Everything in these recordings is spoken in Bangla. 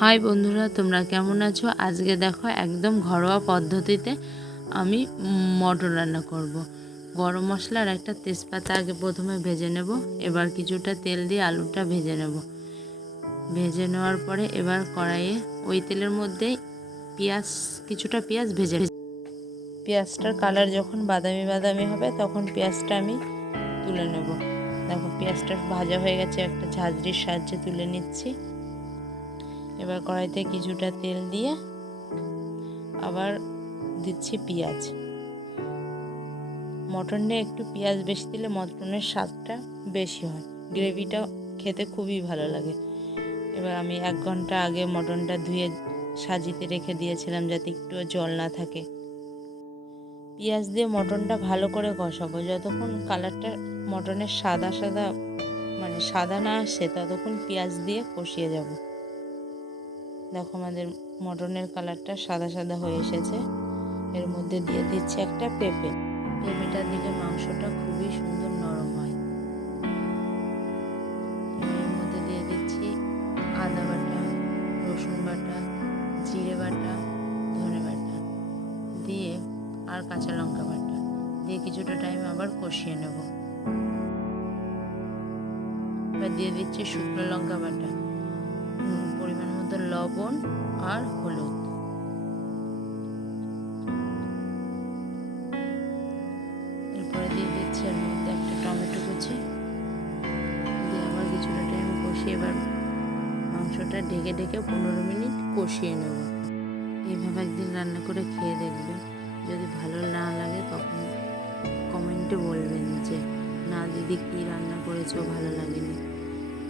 হাই বন্ধুরা, তোমরা কেমন আছো? আজকে দেখো একদম ঘরোয়া পদ্ধতিতে আমি মটর রান্না করব। গরম মশলা আর একটা তেজপাতা আগে প্রথমে ভেজে নেব। এবার কিছুটা তেল দিয়ে আলুটা ভেজে নেব। ভেজে নেওয়ার পরে এবার কড়াইয়ে ওই তেলের মধ্যে কিছুটা পেঁয়াজ ভেজে পেঁয়াজটার কালার যখন বাদামি বাদামি হবে তখন পেঁয়াজটা আমি তুলে নেব। দেখো পেঁয়াজটা ভাজা হয়ে গেছে, একটা ঝাঁঝরির সাহায্যে তুলে নিচ্ছি। এবার কড়াইতে কিছুটা তেল দিয়ে আবার দিচ্ছি পেঁয়াজ। মটনে একটু পেঁয়াজ বেশি দিলে মটনের স্বাদটা বেশি হয়, গ্রেভিটা খেতে খুবই ভালো লাগে। এবার আমি 1 ঘন্টা আগে মটনটা ধুয়ে সাজিতে রেখে দিয়েছিলাম যাতে একটু জল না থাকে। পেঁয়াজ দিয়ে মটনটা ভালো করে কষাবো, যতক্ষণ কালারটা মটনের সাদা সাদা সাদা না আসে ততক্ষণ পেঁয়াজ দিয়ে কষিয়ে যাব। দেখো আমাদের মটনের কালারটা সাদা সাদা হয়ে এসেছে। এর মধ্যে দিয়ে দিচ্ছি একটা পেঁপেটা দিলে মাংসটা খুবই সুন্দর নরম হয়। এর মধ্যে দিয়ে দিচ্ছি আদা বাটা, রসুন বাটা, জিরে বাটা, ধনে বাটা দিয়ে আর কাঁচা লঙ্কা বাটা দিয়ে কিছুটা টাইম আবার কষিয়ে নেব। এবার দিয়ে দিচ্ছি শুকনো লঙ্কা বাটা, পরিমাণ মতো লবণ আর হলুদ। এরপরে দিয়ে দিচ্ছি এর মধ্যে একটা টমেটো কুচি দিয়ে আবার কিছুটা টাইম কষিয়ে এবার মাংসটা ঢেকে 15 মিনিট কষিয়ে নেব। এইভাবে একদিন রান্না করে খেয়ে দেখবেন, যদি ভালো না লাগে তখন কমেন্টে বলবেন যে না দিদি কী রান্না করেছো, ভালো লাগেনি।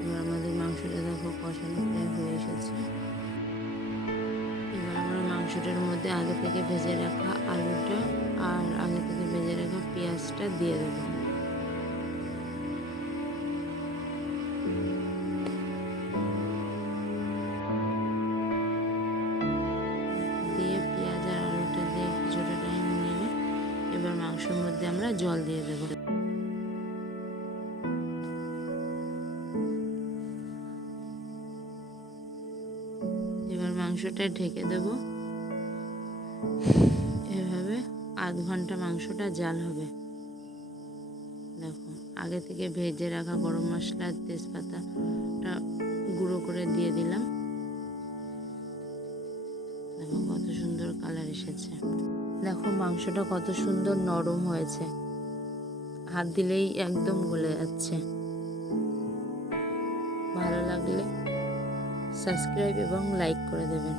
এবার আমাদের মাংসটা দেখো কষানো প্রায় হয়ে এসেছে। এবার আমরা মাংসটার মধ্যে আগে থেকে ভেজে রাখা আলুটা আর আগে থেকে ভেজে রাখা পেঁয়াজটা দিয়ে দেব। দিয়ে পেঁয়াজ আর আলুটা দিয়ে কিছুটা টাইম নেড়ে এবার মাংসের মধ্যে আমরা জল দিয়ে দেব। এবার মাংসটা ঢেকে দেব। এভাবে আধ ঘন্টা মাংসটা জাল হবে। দেখো আগে থেকে ভেজে রাখা গরম মশলা তেজপাতাটা গুঁড়ো করে দিয়ে দিলাম। দেখো কত সুন্দর কালার এসেছে। দেখো মাংসটা কত সুন্দর নরম হয়েছে, হাত দিলেই একদম গলে যাচ্ছে। ভালো লাগলে সাবস্ক্রাইব এবং লাইক করে দেবেন।